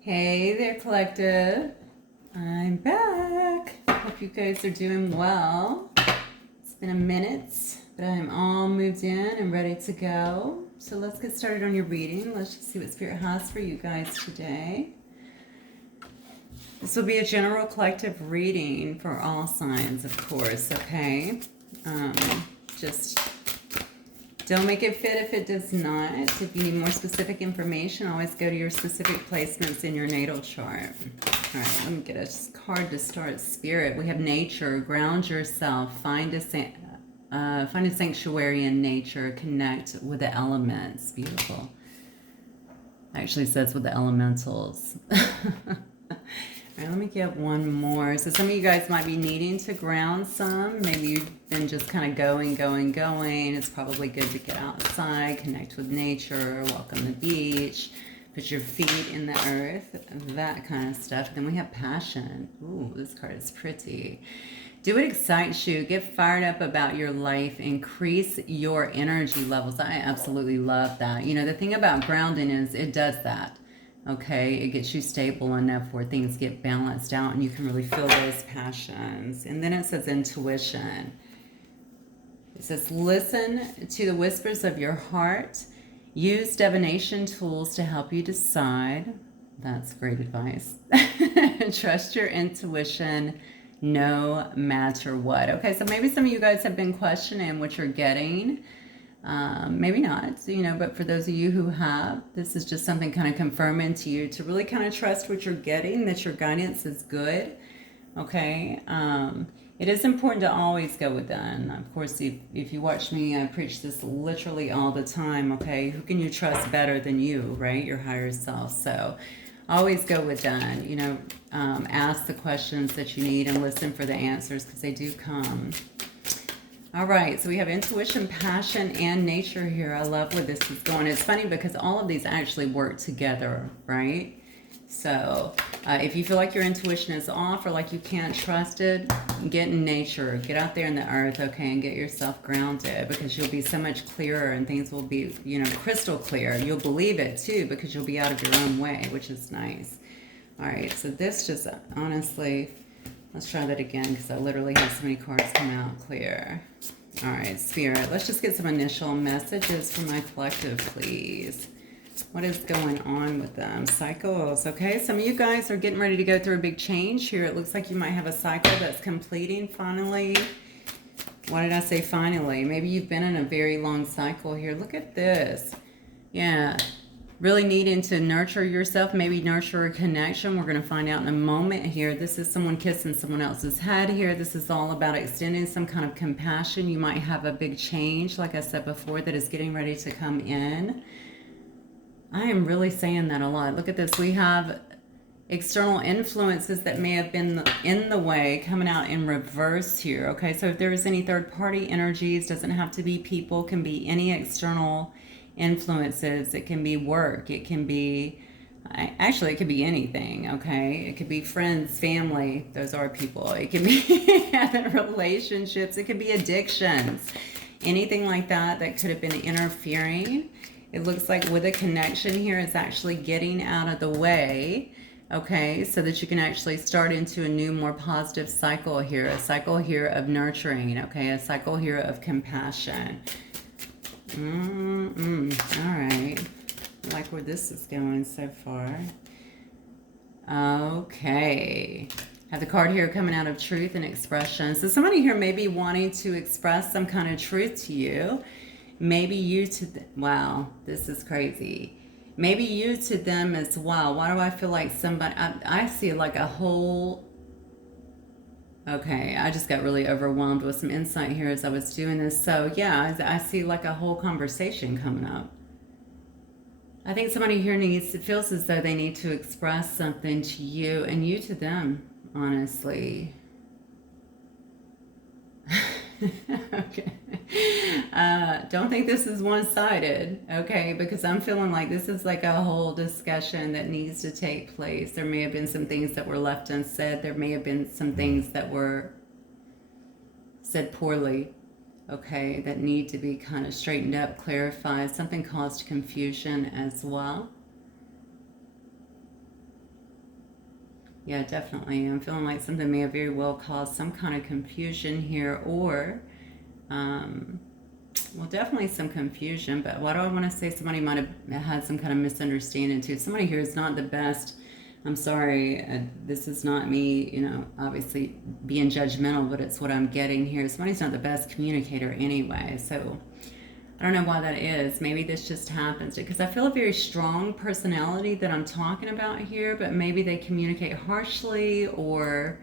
Hey there, collective. I'm back. Hope you guys are doing well. It's been a minute, but I'm all moved in and ready to go. So let's get started on your reading. Let's just see what Spirit has for you guys today. This will be a general collective reading for all signs, of course, okay? Just don't make it fit if it does not. If you need more specific information, always go to your specific placements in your natal chart. All right, let me get a card to start. Spirit, we have nature. Ground yourself. Find a sanctuary in nature. Connect with the elements. Beautiful. Actually says with the elementals. All right, let me get one more. So some of you guys might be needing to ground some. Maybe you've been just kind of going. It's probably good to get outside, connect with nature, walk on the beach, put your feet in the earth, that kind of stuff. Then we have passion. Ooh, this card is pretty. Do what excites you. Get fired up about your life. Increase your energy levels. I absolutely love that. You know, the thing about grounding is it does that. Okay, it gets you stable enough where things get balanced out and you can really feel those passions. And then it says intuition. It says listen to the whispers of your heart. Use divination tools to help you decide. That's great advice. Trust your intuition no matter what. Okay, so maybe some of you guys have been questioning what you're getting. Maybe not, you know, but for those of you who have, this is just something kind of confirming to you to really kind of trust what you're getting, that your guidance is good. Okay. It is important to always go within. Of course, if you watch me, I preach this literally all the time. Okay. Who can you trust better than you, right? Your higher self. So always go within, you know, ask the questions that you need and listen for the answers because they do come. All right, so we have intuition, passion, and nature here. I love where this is going. It's funny because all of these actually work together, right? So if you feel like your intuition is off or like you can't trust it, get in nature. Get out there in the earth, okay, and get yourself grounded because you'll be so much clearer and things will be, you know, crystal clear. You'll believe it, too, because you'll be out of your own way, which is nice. All right, so this just honestly... Let's try that again because I literally have so many cards come out clear. All right, Spirit, let's just get some initial messages for my collective, please. What is going on with them? Cycles, okay? Some of you guys are getting ready to go through a big change here. It looks like you might have a cycle that's completing finally. Why did I say finally? Maybe you've been in a very long cycle here. Look at this. Yeah. Really needing to nurture yourself, maybe nurture a connection. We're going to find out in a moment here. This is someone kissing someone else's head here. This is all about extending some kind of compassion. You might have a big change, like I said before, that is getting ready to come in. I am really saying that a lot. Look at this. We have external influences that may have been in the way coming out in reverse here. Okay, so if there is any third party energies, doesn't have to be people, can be any external influences. It can be work, it can be actually it could be anything. Okay, it could be friends, family, those are people. It can be relationships, it could be addictions, anything like that that could have been interfering. It looks like with a connection here, it's actually getting out of the way, okay, so that you can actually start into a new, more positive cycle here, a cycle here of nurturing, okay, a cycle here of compassion. All right. I like where this is going so far. Okay. Have the card here coming out of truth and expression. So somebody here may be wanting to express some kind of truth to you. Maybe you to wow, this is crazy. Maybe you to them as well. Why do I feel like somebody, I see like a whole... Okay, I just got really overwhelmed with some insight here as I was doing this. So yeah, I see like a whole conversation coming up. I think somebody here it feels as though they need to express something to you and you to them, honestly. Okay. Don't think this is one-sided, okay? Because I'm feeling like this is like a whole discussion that needs to take place. There may have been some things that were left unsaid. There may have been some things that were said poorly, okay, that need to be kind of straightened up, clarified. Something caused confusion as well. Yeah, definitely. I'm feeling like something may have very well caused some kind of confusion here, or, well, definitely some confusion. But what do I want to say? Somebody might have had some kind of misunderstanding too. Somebody here is not the best. I'm sorry, this is not me, you know, obviously being judgmental, but it's what I'm getting here. Somebody's not the best communicator anyway, so I don't know why that is. Maybe this just happens because I feel a very strong personality that I'm talking about here, but maybe they communicate harshly, or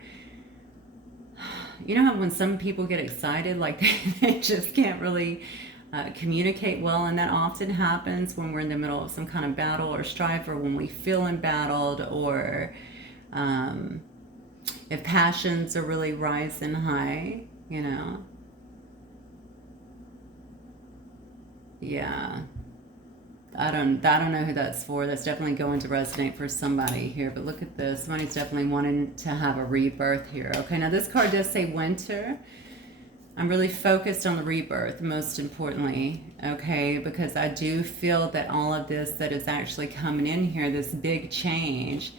you know how when some people get excited, like they just can't really communicate well, and that often happens when we're in the middle of some kind of battle or strife, or when we feel embattled, or if passions are really rising high, you know. Yeah, I don't know who that's for. That's definitely going to resonate for somebody here. But look at this. Somebody's definitely wanting to have a rebirth here. Okay, now this card does say winter. I'm really focused on the rebirth, most importantly, okay, because I do feel that all of this that is actually coming in here, this big change,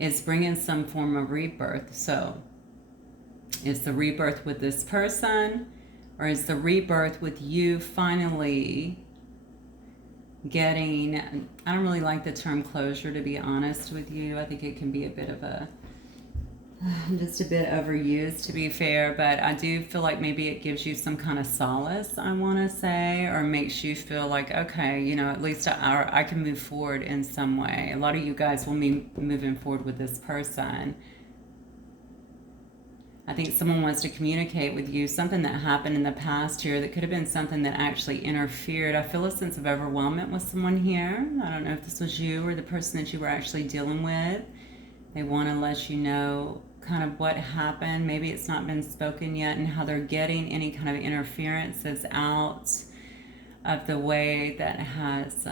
is bringing some form of rebirth. So, is the rebirth with this person, or is the rebirth with you finally getting, I don't really like the term closure, to be honest with you. I think it can be a bit of a, just a bit overused, to be fair, but I do feel like maybe it gives you some kind of solace, I want to say, or makes you feel like, okay, you know, at least I can move forward in some way. A lot of you guys will be moving forward with this person. I think someone wants to communicate with you something that happened in the past here that could have been something that actually interfered. I feel a sense of overwhelmment with someone here. I don't know if this was you or the person that you were actually dealing with. They want to let you know kind of what happened. Maybe it's not been spoken yet, and how they're getting any kind of interferences out of the way that has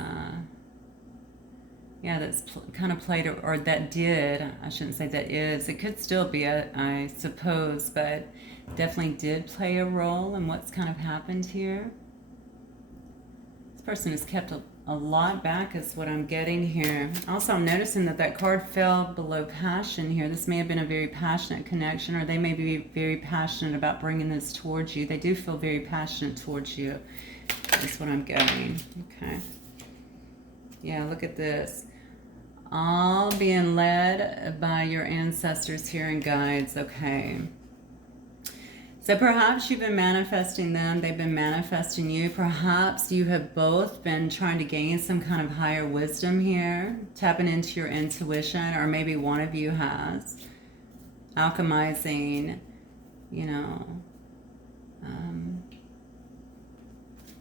yeah, that's kind of played, or that did, I shouldn't say that is, it could still be, I suppose, but definitely did play a role in what's kind of happened here. This person has kept a lot back is what I'm getting here. Also, I'm noticing that that card fell below passion here. This may have been a very passionate connection, or they may be very passionate about bringing this towards you. They do feel very passionate towards you. That's what I'm getting. Okay. Yeah, look at this. All being led by your ancestors here and guides. Okay. So perhaps you've been manifesting them. They've been manifesting you. Perhaps you have both been trying to gain some kind of higher wisdom here, tapping into your intuition, or maybe one of you has. Alchemizing, you know,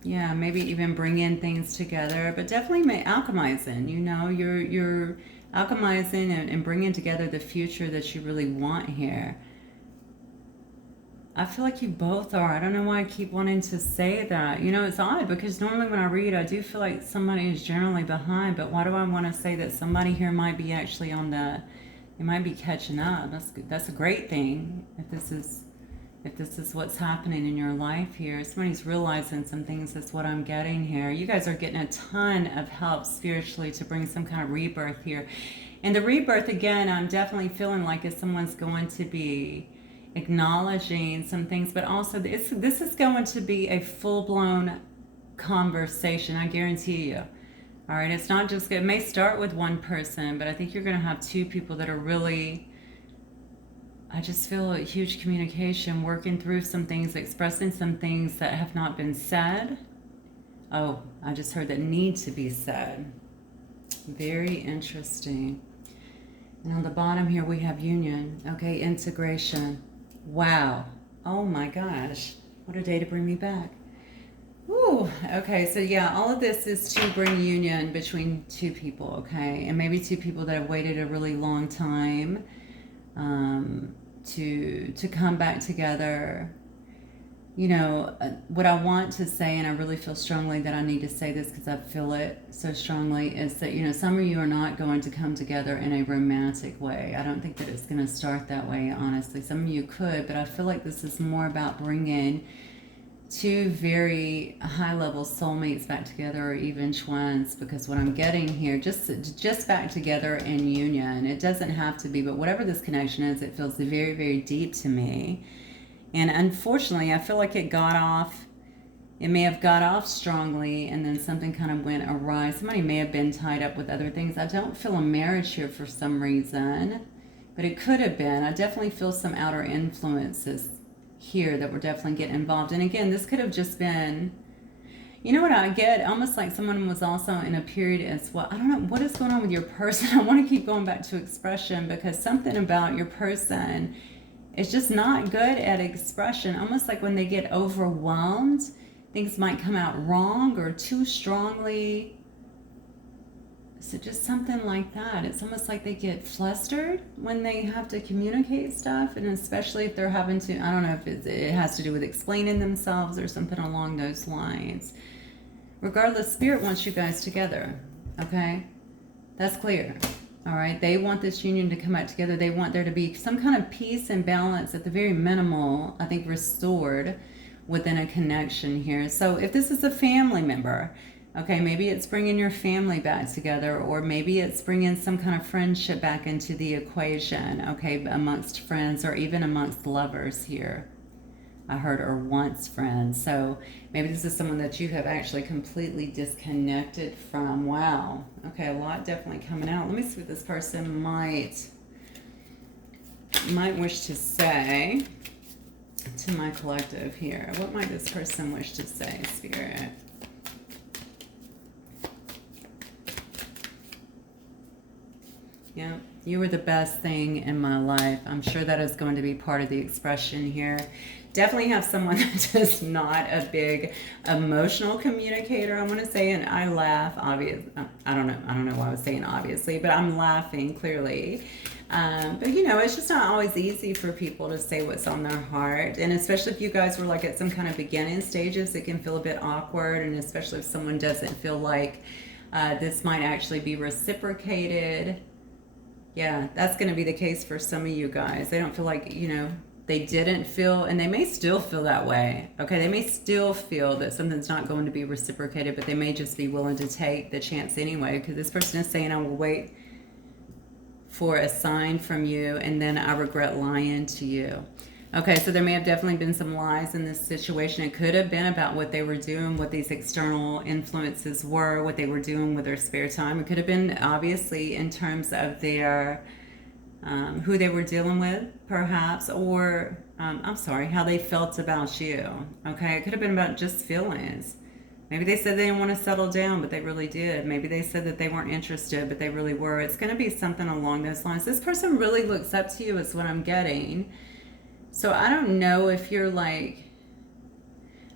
yeah, maybe even bringing things together, but definitely alchemizing, you know, you're alchemizing and bringing together the future that you really want here. I feel like you both are. I don't know why I keep wanting to say that. You know, it's odd because normally when I read, I do feel like somebody is generally behind, but why do I want to say that somebody here might be actually on the, they might be catching up. That's a great thing if this is what's happening in your life here. Somebody's realizing some things. That's what I'm getting here. You guys are getting a ton of help spiritually to bring some kind of rebirth here. And the rebirth, again, I'm definitely feeling like if someone's going to be acknowledging some things, but also this is going to be a full-blown conversation, I guarantee you. All right, it's not just, it may start with one person, but I think you're going to have two people that are really, I just feel a huge communication, working through some things, expressing some things that have not been said. Oh, I just heard that need to be said. Very interesting. And on the bottom here, we have union. Okay, integration. Wow. Oh my gosh. What a day to bring me back. Ooh, okay, so yeah, all of this is to bring union between two people, okay? And maybe two people that have waited a really long time to come back together. You know, what I want to say, and I really feel strongly that I need to say this because I feel it so strongly, is that, you know, some of you are not going to come together in a romantic way. I don't think that it's going to start that way, honestly. Some of you could, but I feel like this is more about bringing two very high-level soulmates back together, or even twins, because what I'm getting here, just back together in union. It doesn't have to be, but whatever this connection is, it feels very, very deep to me. And unfortunately, I feel like it may have got off strongly, and then something kind of went awry. Somebody may have been tied up with other things. I don't feel a marriage here for some reason, but it could have been. I definitely feel some outer influences here that were definitely getting involved. And again, this could have just been, you know what I get? Almost like someone was also in a period as well. I don't know what is going on with your person. I want to keep going back to expression, because something about your person is just not good at expression. Almost like when they get overwhelmed, things might come out wrong or too strongly. So just something like that. It's almost like they get flustered when they have to communicate stuff, and especially if they're having to, I don't know if it has to do with explaining themselves or something along those lines. Regardless, Spirit wants you guys together, okay? That's clear, all right? They want this union to come out together. They want there to be some kind of peace and balance, at the very minimal, I think, restored within a connection here. So if this is a family member, okay, maybe it's bringing your family back together, or maybe it's bringing some kind of friendship back into the equation, okay, amongst friends, or even amongst lovers here. I heard, or once friends. So maybe this is someone that you have actually completely disconnected from. Wow. Okay, a lot definitely coming out. Let me see what this person might wish to say to my collective here. What might this person wish to say, Spirit? Yeah, you were the best thing in my life. I'm sure that is going to be part of the expression here. Definitely have someone that is not a big emotional communicator, I want to say, and I laugh, obviously. I don't know why I was saying obviously, but I'm laughing clearly. But you know, it's just not always easy for people to say what's on their heart, and especially if you guys were like at some kind of beginning stages, it can feel a bit awkward, and especially if someone doesn't feel like this might actually be reciprocated. Yeah, that's going to be the case for some of you guys. They don't feel like, you know, they didn't feel, and they may still feel that way. Okay, they may still feel that something's not going to be reciprocated, but they may just be willing to take the chance anyway, because this person is saying, I will wait for a sign from you, and then I regret lying to you. Okay, so there may have definitely been some lies in this situation. It could have been about what they were doing, what these external influences were, what they were doing with their spare time. It could have been obviously in terms of their, who they were dealing with, perhaps, or, I'm sorry, how they felt about you. Okay, it could have been about just feelings. Maybe they said they didn't want to settle down, but they really did. Maybe they said that they weren't interested, but they really were. It's going to be something along those lines. This person really looks up to you is what I'm getting. So I don't know if you're like,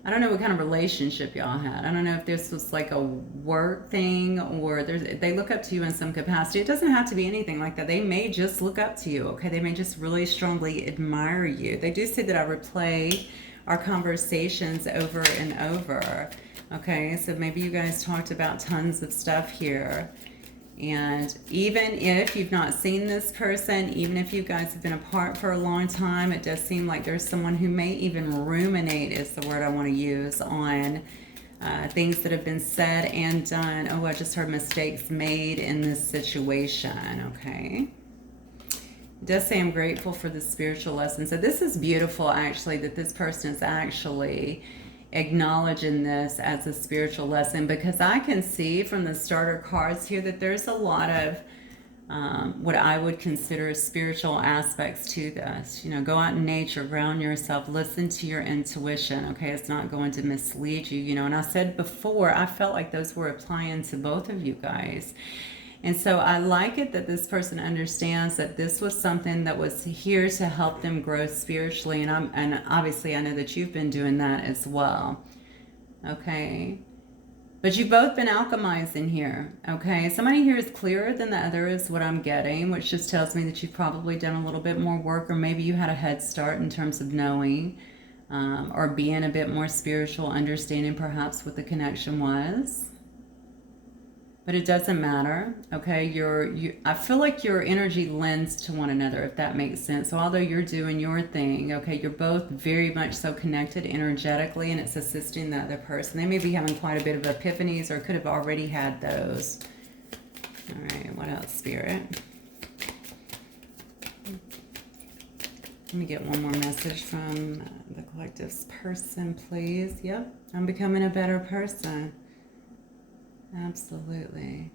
I don't know what kind of relationship y'all had. I don't know if this was like a work thing, or they look up to you in some capacity. It doesn't have to be anything like that. They may just look up to you, okay? They may just really strongly admire you. They do say that I replay our conversations over and over, okay? So maybe you guys talked about tons of stuff here. And even if you've not seen this person, even if you guys have been apart for a long time, it does seem like there's someone who may even ruminate, is the word I want to use, on things that have been said and done. Oh, I just heard mistakes made in this situation, okay? It does say I'm grateful for the spiritual lesson. So this is beautiful, actually, that this person is actually acknowledging this as a spiritual lesson, because I can see from the starter cards here that there's a lot of what I would consider spiritual aspects to this. You know, go out in nature, ground yourself, listen to your intuition, okay? It's not going to mislead you, you know. And I said before, I felt like those were applying to both of you guys. And so I like it that this person understands that this was something that was here to help them grow spiritually. And obviously I know that you've been doing that as well. Okay. But you've both been alchemizing here. Okay. Somebody here is clearer than the other is what I'm getting, which just tells me that you've probably done a little bit more work, or maybe you had a head start in terms of knowing or being a bit more spiritual, understanding perhaps what the connection was. But it doesn't matter, okay? I feel like your energy lends to one another, if that makes sense. So although you're doing your thing, okay, you're both very much so connected energetically, and it's assisting the other person. They may be having quite a bit of epiphanies, or could have already had those. All right, what else, Spirit? Let me get one more message from the collective's person, please. Yep, I'm becoming a better person. Absolutely.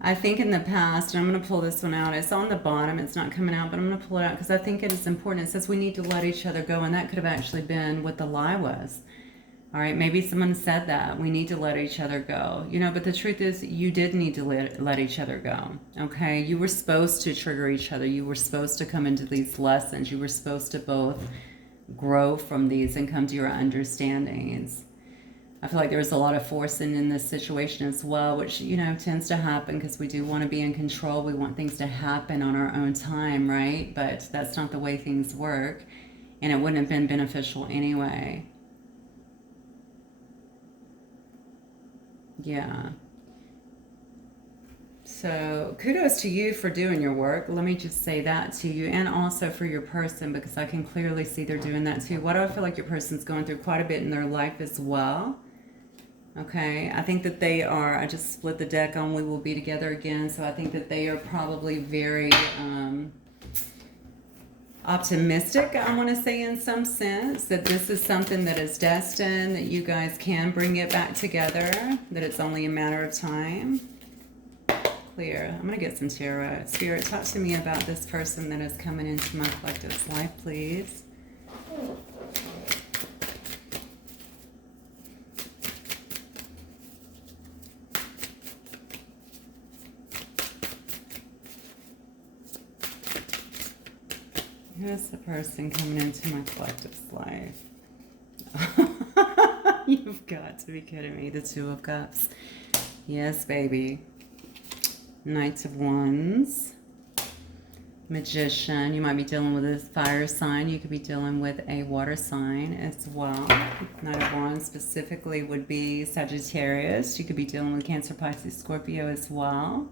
I think in the past, and I'm going to pull this one out. It's on the bottom. It's not coming out, but I'm going to pull it out because I think it is important. It says we need to let each other go, and that could have actually been what the lie was. All right, maybe someone said that. We need to let each other go. You know, but the truth is you did need to let each other go, okay? You were supposed to trigger each other. You were supposed to come into these lessons. You were supposed to both grow from these and come to your understandings. I feel like there was a lot of forcing in this situation as well, which, you know, tends to happen because we do want to be in control. We want things to happen on our own time, right? But that's not the way things work, and it wouldn't have been beneficial anyway. Yeah. So kudos to you for doing your work. Let me just say that to you, and also for your person, because I can clearly see they're doing that too. What do I feel like your person's going through quite a bit in their life as well? Okay, I think that they are, I just split the deck on we will be together again, so I think that they are probably very optimistic, I want to say, in some sense, that this is something that is destined, that you guys can bring it back together, that it's only a matter of time. Clear. I'm going to get some tarot. Spirit, talk to me about this person that is coming into my collective's life, please. Who's the person coming into my collective's life? You've got to be kidding me. The Two of Cups. Yes, baby. Knight of Wands. Magician. You might be dealing with a fire sign. You could be dealing with a water sign as well. Knight of Wands specifically would be Sagittarius. You could be dealing with Cancer, Pisces, Scorpio as well.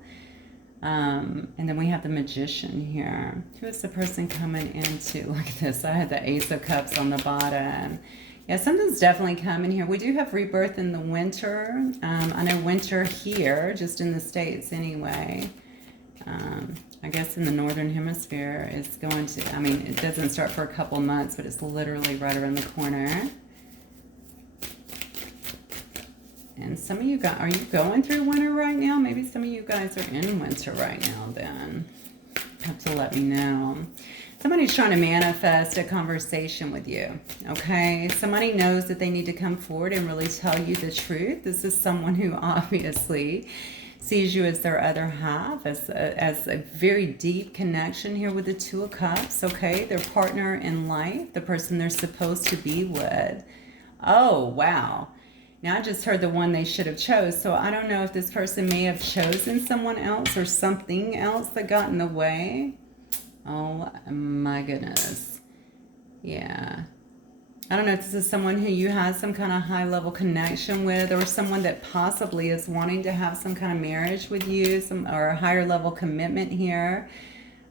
And then we have the Magician here. Who is the person coming into? Look at this. I had the Ace of Cups on the bottom. Yeah, something's definitely coming here. We do have rebirth in the winter. I know winter here, just in the States anyway. I guess in the Northern Hemisphere is going to, I mean, it doesn't start for a couple months, but it's literally right around the corner. And some of you guys, are you going through winter right now? Maybe some of you guys are in winter right now then. Have to let me know. Somebody's trying to manifest a conversation with you, okay? Somebody knows that they need to come forward and really tell you the truth. This is someone who obviously sees you as their other half, as a very deep connection here with the Two of Cups, okay? Their partner in life, the person they're supposed to be with. Oh, wow. Now, I just heard the one they should have chose, so I don't know if this person may have chosen someone else or something else that got in the way. Oh, my goodness. Yeah. I don't know if this is someone who you had some kind of high-level connection with, or someone that possibly is wanting to have some kind of marriage with you, or a higher-level commitment here.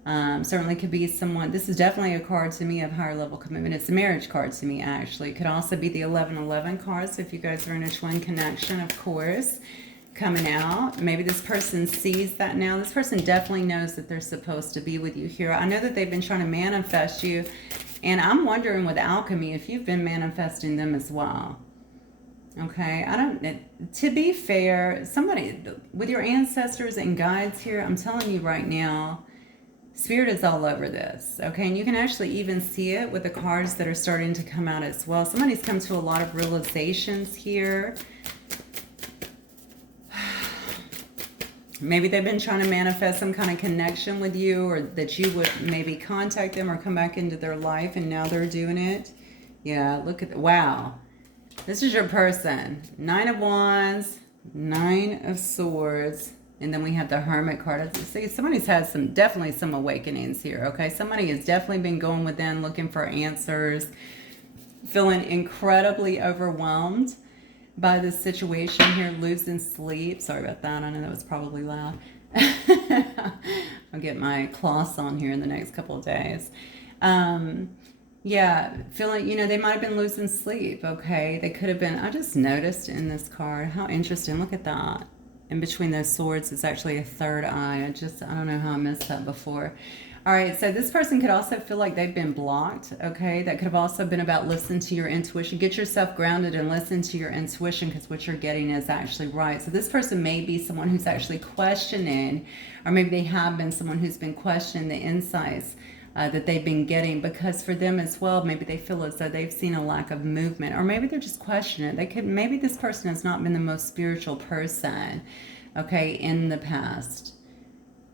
Certainly could be someone, this is definitely a card to me of higher level commitment. It's a marriage card to me, actually. It could also be the 1111 card, so if you guys are in a twin connection, of course, coming out. Maybe this person sees that now. This person definitely knows that they're supposed to be with you here. I know that they've been trying to manifest you, and I'm wondering with alchemy if you've been manifesting them as well. Okay, to be fair, somebody, with your ancestors and guides here, I'm telling you right now, Spirit is all over this, okay? And you can actually even see it with the cards that are starting to come out as well. Somebody's come to a lot of realizations here. Maybe they've been trying to manifest some kind of connection with you, or that you would maybe contact them or come back into their life, and now they're doing it. Yeah, look at wow. This is your person. 9 of Wands, 9 of Swords. And then we have the Hermit card. See, somebody's had definitely some awakenings here, okay? Somebody has definitely been going within, looking for answers, feeling incredibly overwhelmed. by this situation here, losing sleep. Sorry about that. I know that was probably loud. I'll get my cloths on here in the next couple of days. Yeah, feeling, they might have been losing sleep, okay? They could have been, I just noticed in this card, how interesting, look at that. In between those swords is actually a third eye. I don't know how I missed that before. All right, so this person could also feel like they've been blocked, okay? That could have also been about listening to your intuition. Get yourself grounded and listen to your intuition, because what you're getting is actually right. So this person may be someone who's actually questioning, or maybe they have been someone who's been questioning the insights that they've been getting, because for them as well, maybe they feel as though they've seen a lack of movement, or maybe they're just questioning it. Maybe this person has not been the most spiritual person, okay, in the past.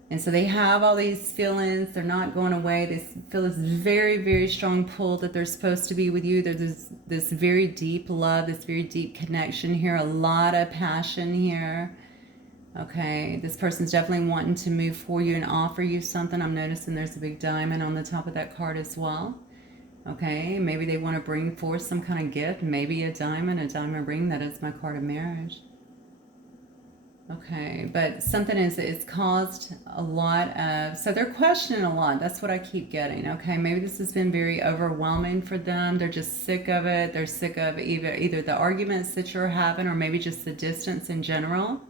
And so they have all these feelings. They're not going away. They feel this very, very strong pull that they're supposed to be with you. There's this very deep love, this very deep connection here, a lot of passion here. Okay, this person's definitely wanting to move for you and offer you something. I'm noticing there's a big diamond on the top of that card as well. Okay, maybe they want to bring forth some kind of gift. Maybe a diamond ring. That is my card of marriage. Okay, but something is, it's caused a lot of, so they're questioning a lot. That's what I keep getting. Okay, maybe this has been very overwhelming for them. They're just sick of it. They're sick of either the arguments that you're having, or maybe just the distance in general.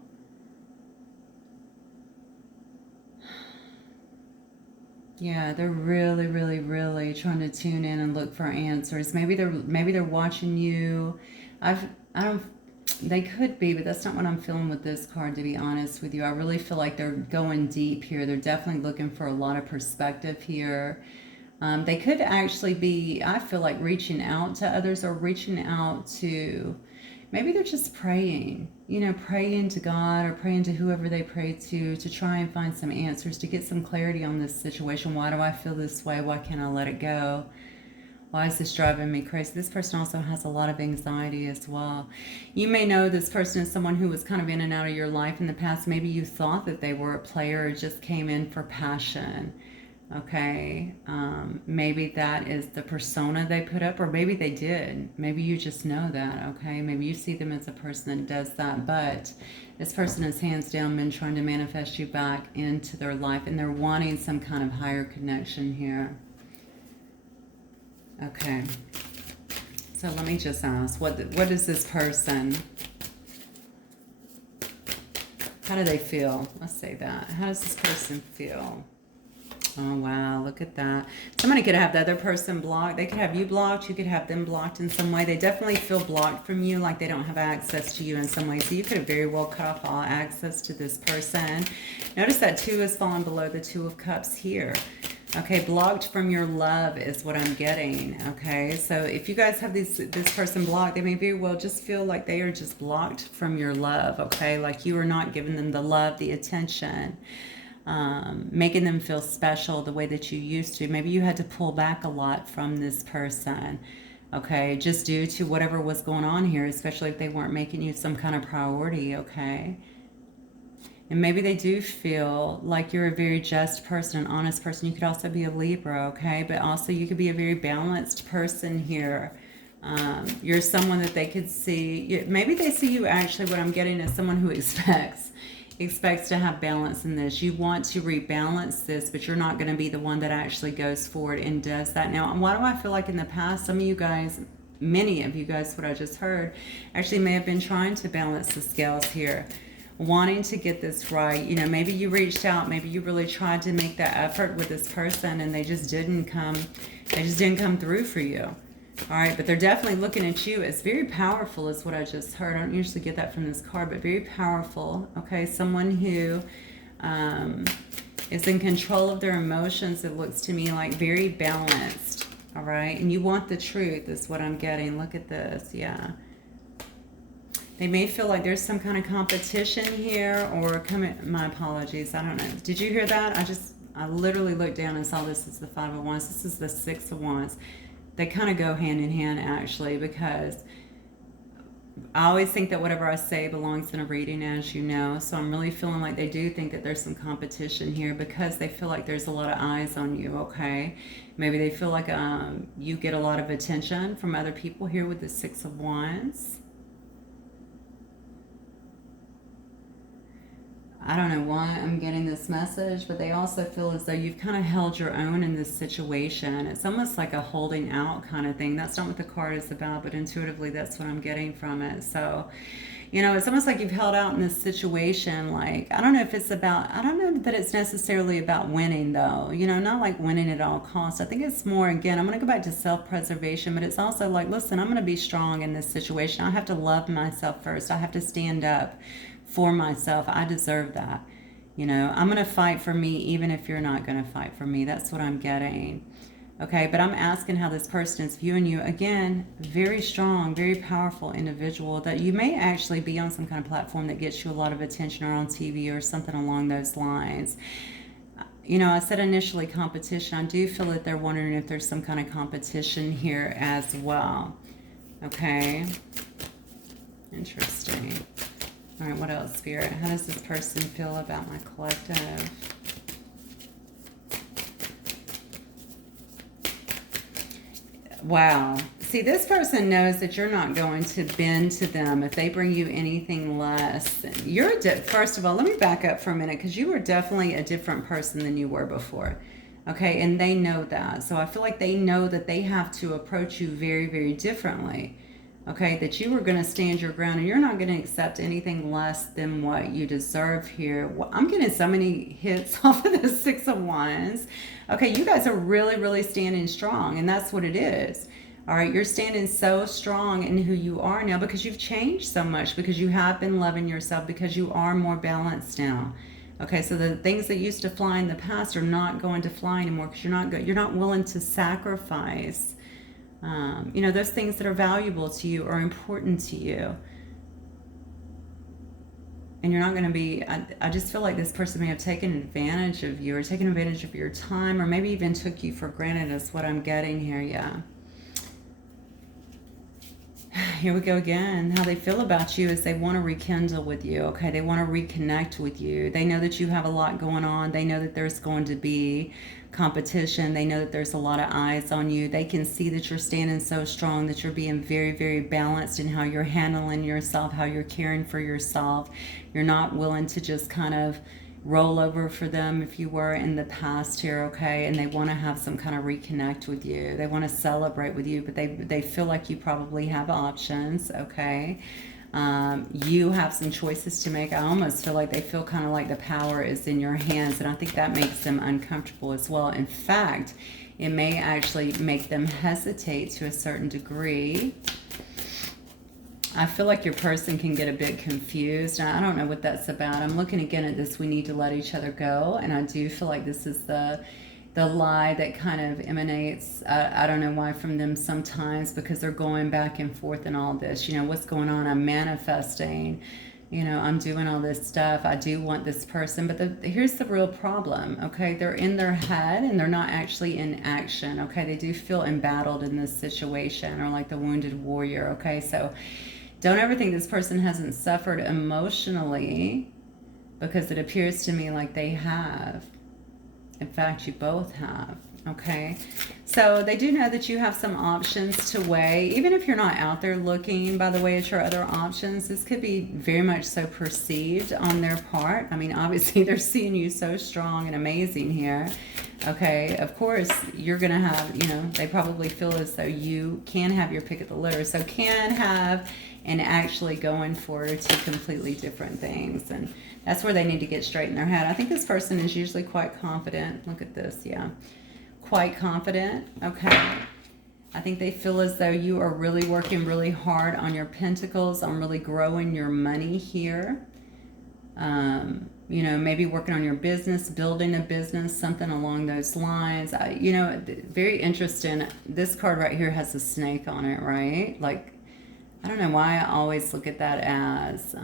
Yeah, they're really, really, really trying to tune in and look for answers. Maybe they're watching you. I don't. They could be, but that's not what I'm feeling with this card, to be honest with you. I really feel like they're going deep here. They're definitely looking for a lot of perspective here. They could actually be, I feel like, reaching out to others, or reaching out to, maybe they're just praying, praying to God, or praying to whoever they pray to try and find some answers, to get some clarity on this situation. Why do I feel this way? Why can't I let it go? Why is this driving me crazy? This person also has a lot of anxiety as well. You may know this person is someone who was kind of in and out of your life in the past. Maybe you thought that they were a player, or just came in for passion. Okay, maybe that is the persona they put up, or maybe they did. Maybe you just know that, okay? Maybe you see them as a person that does that, but this person has hands down been trying to manifest you back into their life, and they're wanting some kind of higher connection here. Okay, so let me just ask, what is this person, how do they feel? Let's say that. How does this person feel? Oh, wow, look at that. Somebody could have the other person blocked. They could have you blocked. You could have them blocked in some way. They definitely feel blocked from you, like they don't have access to you in some way. So you could have very well cut off all access to this person. Notice that 2 is falling below the 2 of Cups here. Okay, blocked from your love is what I'm getting. Okay, so if you guys have this person blocked, they may very well just feel like they are just blocked from your love. Okay, like you are not giving them the love, the attention, making them feel special the way that you used to. Maybe you had to pull back a lot from this person, okay, just due to whatever was going on here, especially if they weren't making you some kind of priority, okay? And maybe they do feel like you're a very just person, an honest person. You could also be a Libra, okay? But also you could be a very balanced person here. You're someone that they could see. Maybe they see you, actually, what I'm getting is someone who expects to have balance in this. You want to rebalance this, but you're not going to be the one that actually goes forward and does that. Now, why do I feel like in the past, some of you guys, many of you guys, what I just heard, actually may have been trying to balance the scales here, wanting to get this right. Maybe you reached out, maybe you really tried to make that effort with this person, and they just didn't come through for you. All right, but they're definitely looking at you as very powerful, is what I just heard. I don't usually get that from this card, but very powerful. Okay, someone who is in control of their emotions. It looks to me like very balanced. All right, and you want the truth is what I'm getting. Look at this, yeah. They may feel like there's some kind of competition here, or my apologies, I don't know. Did you hear that? I literally looked down and saw this is the 5 of Wands. This is the 6 of Wands. They kind of go hand in hand, actually, because I always think that whatever I say belongs in a reading, as you know. So I'm really feeling like they do think that there's some competition here, because they feel like there's a lot of eyes on you, okay? Maybe they feel like you get a lot of attention from other people here with the 6 of Wands. I don't know why I'm getting this message, but they also feel as though you've kind of held your own in this situation. It's almost like a holding out kind of thing. That's not what the card is about, but intuitively that's what I'm getting from it. So, it's almost like you've held out in this situation. Like, I don't know if it's about, I don't know that it's necessarily about winning though, not like winning at all costs. I think it's more, again, I'm going to go back to self-preservation, but it's also like, listen, I'm going to be strong in this situation. I have to love myself first. I have to stand up for myself. I deserve that. I'm going to fight for me even if you're not going to fight for me. That's what I'm getting. Okay, but I'm asking how this person is viewing you. Again, very strong, very powerful individual that you may actually be on some kind of platform that gets you a lot of attention, or on TV or something along those lines. I said initially competition. I do feel that they're wondering if there's some kind of competition here as well. Okay, interesting. All right, what else, Spirit? How does this person feel about my collective? Wow. See, this person knows that you're not going to bend to them if they bring you anything less. First of all, let me back up for a minute, because you were definitely a different person than you were before. Okay, and they know that. So I feel like they know that they have to approach you very, very differently. Okay, that you were going to stand your ground and you're not going to accept anything less than what you deserve here. Well, I'm getting so many hits off of the Six of Wands. Okay, you guys are really, really standing strong, and that's what it is. All right, you're standing so strong in who you are now because you've changed so much, because you have been loving yourself, because you are more balanced now. Okay, so the things that used to fly in the past are not going to fly anymore, because you're not willing to sacrifice those things that are valuable to you or important to you. And you're not going to be, I just feel like this person may have taken advantage of you, or taken advantage of your time, or maybe even took you for granted, is what I'm getting here. Yeah. Here we go again. How they feel about you is they want to rekindle with you. Okay, they want to reconnect with you. They know that you have a lot going on. They know that there's going to be competition. They know that there's a lot of eyes on you. They can see that you're standing so strong, that you're being very, very balanced in how you're handling yourself, how you're caring for yourself. You're not willing to just kind of roll over for them if you were in the past here. Okay, and they want to have some kind of reconnect with you. They want to celebrate with you, but they feel like you probably have options. Okay, you have some choices to make. I almost feel like they feel kind of like the power is in your hands, and I think that makes them uncomfortable as well. In fact, it may actually make them hesitate to a certain degree. I feel like your person can get a bit confused. I don't know what that's about. I'm looking again at this, we need to let each other go. And I do feel like this is the lie that kind of emanates, I don't know why, from them sometimes, because they're going back and forth in all this. What's going on? I'm manifesting. I'm doing all this stuff. I do want this person. But here's the real problem, okay? They're in their head and they're not actually in action, okay? They do feel embattled in this situation, or like the wounded warrior, okay? So don't ever think this person hasn't suffered emotionally, because it appears to me like they have. In fact, you both have. Okay, so they do know that you have some options to weigh, even if you're not out there looking, by the way, at your other options. This could be very much so perceived on their part. I mean, obviously they're seeing you so strong and amazing here. Okay, of course you're gonna have, they probably feel as though you can have your pick of the litter. So can have and actually going for two completely different things. And that's where they need to get straight in their head. I think this person is usually quite confident. Look at this, yeah. Quite confident, okay. I think they feel as though you are really working really hard on your pentacles, on really growing your money here. Maybe working on your business, building a business, something along those lines. Very interesting. This card right here has a snake on it, right? Like, I don't know why I always look at that as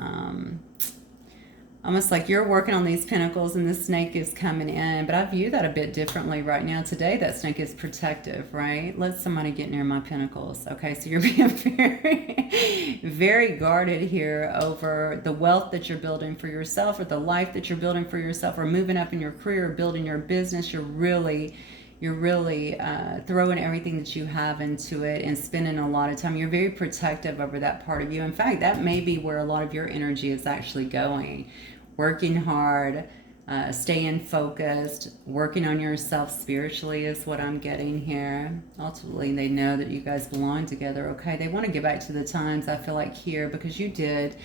almost like you're working on these pentacles and the snake is coming in. But I view that a bit differently right now. Today, that snake is protective, right? Let somebody get near my pentacles. Okay, so you're being very, very guarded here over the wealth that you're building for yourself, or the life that you're building for yourself, or moving up in your career, or building your business. You're really throwing everything that you have into it and spending a lot of time. You're very protective over that part of you. In fact, that may be where a lot of your energy is actually going. working hard, staying focused, working on yourself spiritually is what I'm getting here. Ultimately, they know that you guys belong together, okay? They want to get back to the times, I feel like, here, because you did.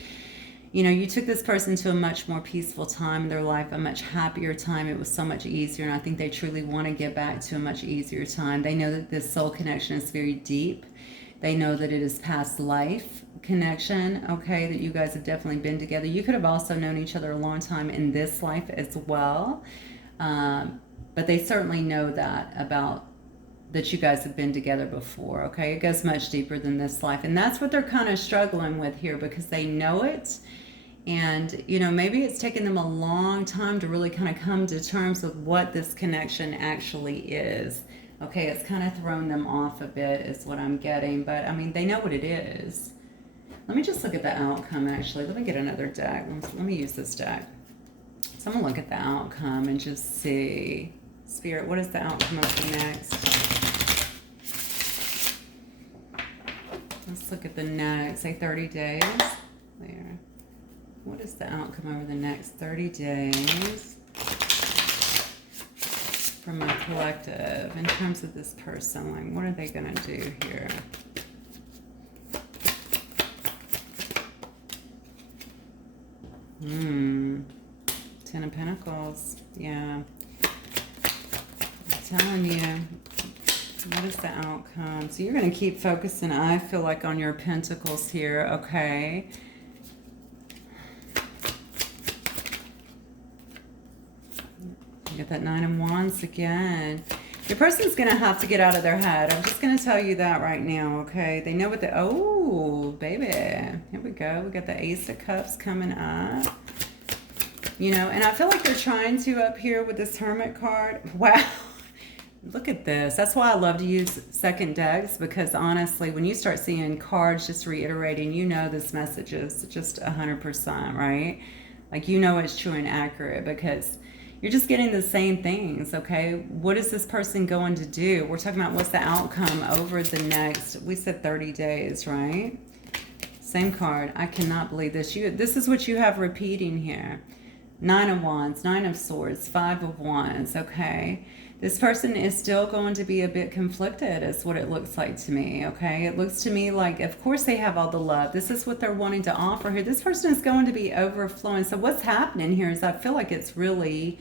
You know, you took this person to a much more peaceful time in their life, a much happier time. It was so much easier, and I think they truly want to get back to a much easier time. They know that this soul connection is very deep. They know that it is past life connection, okay, that you guys have definitely been together. You could have also known each other a long time in this life as well. But they certainly know that you guys have been together before, okay? It goes much deeper than this life. And that's what they're kind of struggling with here, because they know it. And, you know, maybe it's taken them a long time to really kind of come to terms with what this connection actually is. Okay, it's kind of thrown them off a bit is what I'm getting. But, I mean, they know what it is. Let me just look at the outcome, actually. Let me get another deck. Let me use this deck. So I'm going to look at the outcome and just see. Spirit, what is the outcome of the next? Let's look at the next, say 30 days. There. What is the outcome over the next 30 days from a collective in terms of this person? Like, what are they going to do here? Ten of Pentacles. Yeah. I'm telling you. What is the outcome? So you're going to keep focusing, I feel like, on your pentacles here, okay? You get that Nine of Wands again. Your person's going to have to get out of their head. I'm just going to tell you that right now, okay? They know what the... Oh, baby. Here we go. We got the Ace of Cups coming up. You know, and I feel like they're trying to up here with this Hermit card. Wow. Look at this. That's why I love to use second decks, because honestly, when you start seeing cards just reiterating, you know this message is just 100%, right? Like, you know it's true and accurate, because you're just getting the same things, okay? What is this person going to do? We're talking about what's the outcome over the next, we said 30 days, right? Same card. I cannot believe this. This is what you have repeating here. Nine of Wands, Nine of Swords, Five of Wands, okay? This person is still going to be a bit conflicted, is what it looks like to me, okay? It looks to me like, of course, they have all the love. This is what they're wanting to offer here. This person is going to be overflowing. So what's happening here is I feel like it's really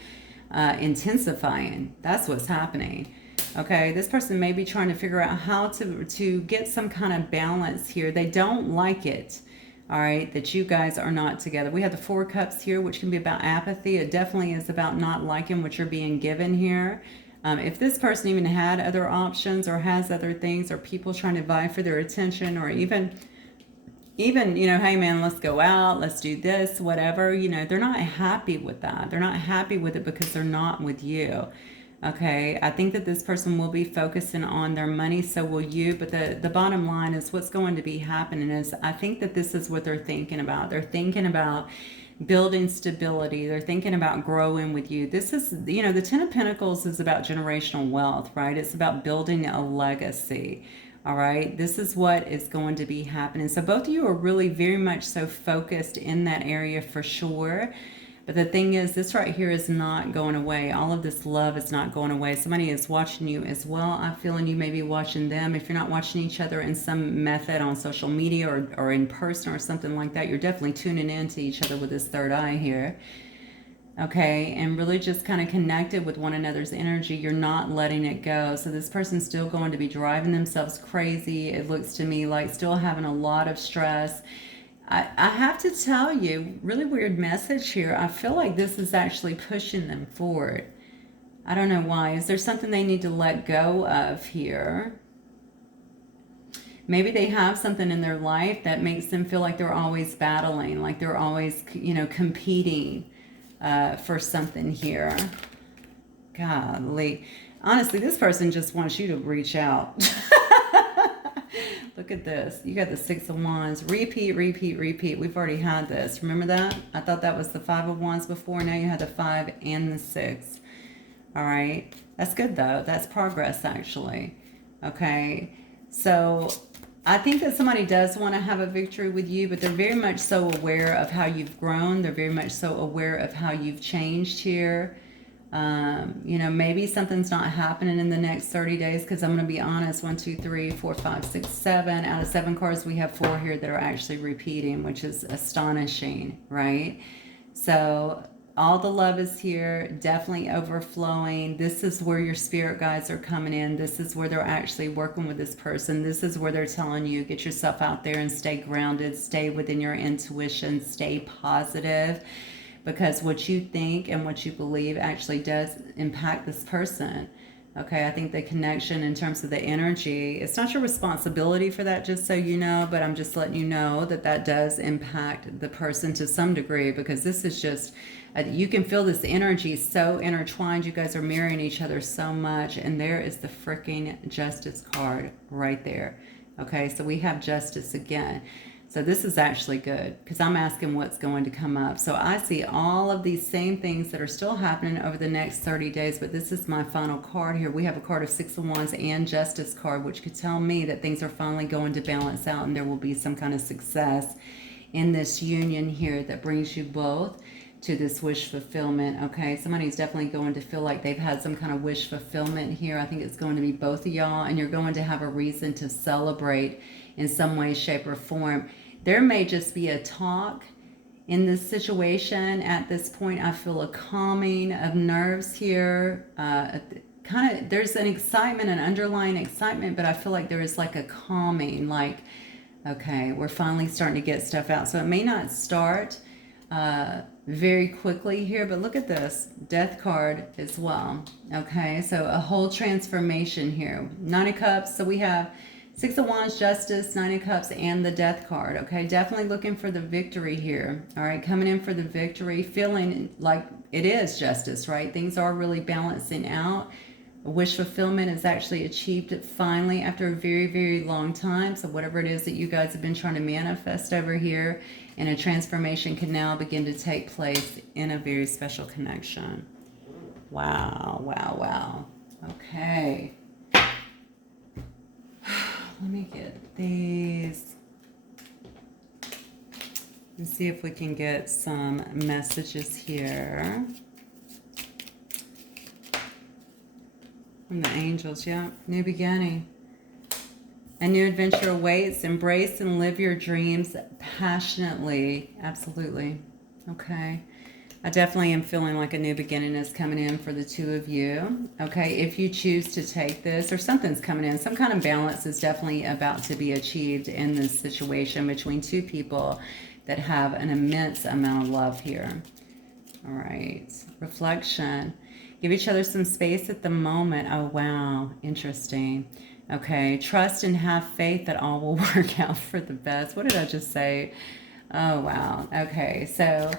intensifying. That's what's happening, okay? This person may be trying to figure out how to get some kind of balance here. They don't like it, all right, that you guys are not together. We have the Four Cups here, which can be about apathy. It definitely is about not liking what you're being given here. If this person even had other options or has other things or people trying to vie for their attention, or even, you know, hey man, let's go out, let's do this, whatever, you know, they're not happy with that. They're not happy with it because they're not with you. Okay, I think that this person will be focusing on their money, so will you. But the bottom line is what's going to be happening is I think that this is what they're thinking about. They're thinking about building stability. They're thinking about growing with you. This is, you know, the Ten of Pentacles is about generational wealth, right? It's about building a legacy. All right, this is what is going to be happening. So both of you are really very much so focused in that area for sure. But the thing is, this right here is not going away. All of this love is not going away. Somebody is watching you as well. I'm feeling you may be watching them. If you're not watching each other in some method on social media or in person or something like that, you're definitely tuning in to each other with this third eye here. Okay, and really just kind of connected with one another's energy. You're not letting it go. So this person's still going to be driving themselves crazy. It looks to me like still having a lot of stress. I have to tell you, really weird message here. I feel like this is actually pushing them forward. I don't know why. Is there something they need to let go of here? Maybe they have something in their life that makes them feel like they're always battling, like they're always, you know, competing for something here. Golly. Honestly, this person just wants you to reach out. Look at this. You got the Six of Wands. Repeat, repeat, repeat. We've already had this. Remember that? I thought that was the Five of Wands before. Now you have the 5 and the 6. All right. That's good, though. That's progress, actually. Okay. So I think that somebody does want to have a victory with you, but they're very much so aware of how you've grown. They're very much so aware of how you've changed here. You know, maybe something's not happening in the next 30 days, because I'm going to be honest, 1, 2, 3, 4, 5, 6, 7. Out of 7 cards, we have 4 here that are actually repeating, which is astonishing, right? So all the love is here, definitely overflowing. This is where your spirit guides are coming in. This is where they're actually working with this person. This is where they're telling you, get yourself out there and stay grounded, stay within your intuition, stay positive, because what you think and what you believe actually does impact this person. Okay, I think the connection in terms of the energy, it's not your responsibility for that, just so you know, but I'm just letting you know that that does impact the person to some degree, because this is just, you can feel this energy so intertwined. You guys are mirroring each other so much, and there is the freaking Justice card right there. Okay, so we have Justice again. So this is actually good, because I'm asking what's going to come up. So I see all of these same things that are still happening over the next 30 days, but this is my final card here. We have a card of 6 of Wands and Justice card, which could tell me that things are finally going to balance out, and there will be some kind of success in this union here that brings you both to this wish fulfillment. Okay, somebody's definitely going to feel like they've had some kind of wish fulfillment here. I think it's going to be both of y'all, and you're going to have a reason to celebrate in some way, shape, or form. There may just be a talk in this situation at this point. I feel a calming of nerves here. Kind of, there's an excitement, an underlying excitement, but I feel like there is like a calming, like, okay, we're finally starting to get stuff out. So it may not start very quickly here, but look at this Death card as well. Okay, so a whole transformation here. 9 of Cups. So we have 6 of Wands, Justice, 9 of Cups, and the Death card. Okay, definitely looking for the victory here. All right, coming in for the victory, feeling like it is justice, right? Things are really balancing out. A wish fulfillment is actually achieved finally after a very, very long time. So whatever it is that you guys have been trying to manifest over here, and a transformation can now begin to take place in a very special connection. Wow, wow, wow. Okay. Let me get these and see if we can get some messages here from the angels. Yeah, new beginning. A new adventure awaits. Embrace and live your dreams passionately. Absolutely. Okay. I definitely am feeling like a new beginning is coming in for the two of you. Okay, if you choose to take this, or something's coming in, some kind of balance is definitely about to be achieved in this situation between two people that have an immense amount of love here. All right, reflection. Give each other some space at the moment. Oh, wow, interesting. Okay, trust and have faith that all will work out for the best. What did I just say? Oh, wow. Okay, so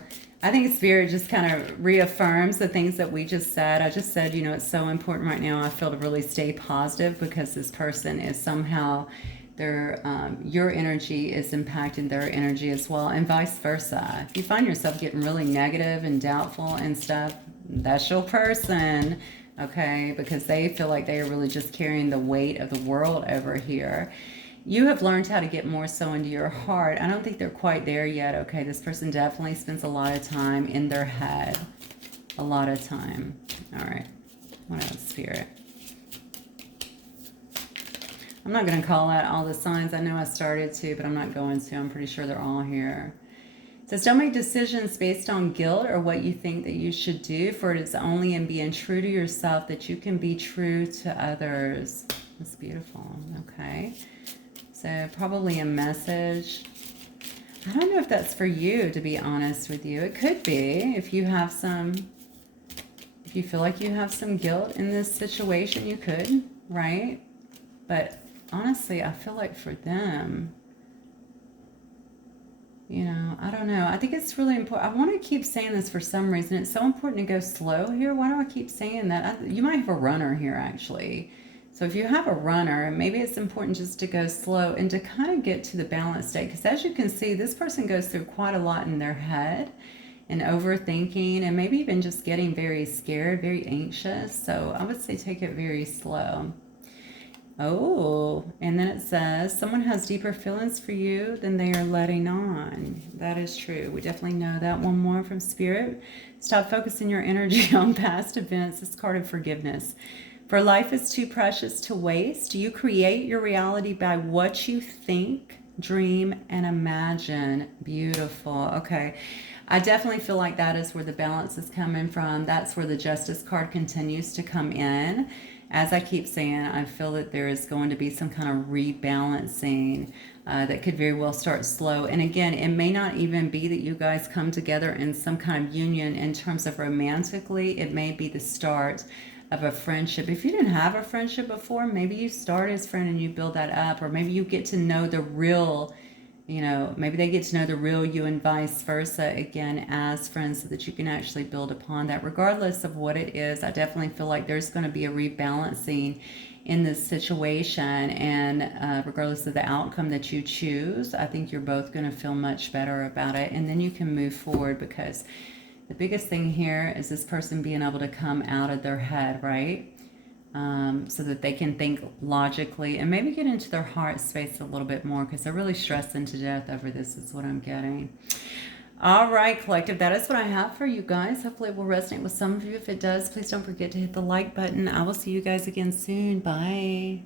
I think Spirit just kind of reaffirms the things that we just said. I just said, you know, it's so important right now, I feel, to really stay positive, because this person is somehow, your energy is impacting their energy as well, and vice versa. If you find yourself getting really negative and doubtful and stuff, that's your person, okay? Because they feel like they are really just carrying the weight of the world over here. You have learned how to get more so into your heart. I don't think they're quite there yet, okay? This person definitely spends a lot of time in their head. A lot of time. All right. What else, Spirit? I'm not going to call out all the signs. I know I started to, but I'm not going to. I'm pretty sure they're all here. It says, don't make decisions based on guilt or what you think that you should do, for it is only in being true to yourself that you can be true to others. That's beautiful. Okay. So probably a message. I don't know if that's for you, to be honest with you. It could be. If you have some, if you feel like you have some guilt in this situation, you could, right? But honestly, I feel like for them, you know, I don't know. I think it's really important. I want to keep saying this for some reason. It's so important to go slow here. Why do I keep saying that? You might have a runner here, actually. So if you have a runner, maybe it's important just to go slow and to kind of get to the balanced state. Because as you can see, this person goes through quite a lot in their head and overthinking, and maybe even just getting very scared, very anxious. So I would say take it very slow. Oh, and then it says, someone has deeper feelings for you than they are letting on. That is true. We definitely know that. One more from Spirit. Stop focusing your energy on past events. This card of forgiveness. For life is too precious to waste. You create your reality by what you think, dream, and imagine. Beautiful. Okay. I definitely feel like that is where the balance is coming from. That's where the Justice card continues to come in. As I keep saying, I feel that there is going to be some kind of rebalancing that could very well start slow. And again, it may not even be that you guys come together in some kind of union in terms of romantically. It may be the start of a friendship. If you didn't have a friendship before, maybe you start as friend and you build that up, or maybe you get to know the real, maybe they get to know the real you and vice versa again as friends, so that you can actually build upon that. Regardless of what it is, I definitely feel like there's going to be a rebalancing in this situation, and regardless of the outcome that you choose, I think you're both going to feel much better about it, and then you can move forward, because the biggest thing here is this person being able to come out of their head, right? So that they can think logically and maybe get into their heart space a little bit more, because they're really stressing to death over this, is what I'm getting. All right, collective, that is what I have for you guys. Hopefully it will resonate with some of you. If it does, please don't forget to hit the like button. I will see you guys again soon. Bye.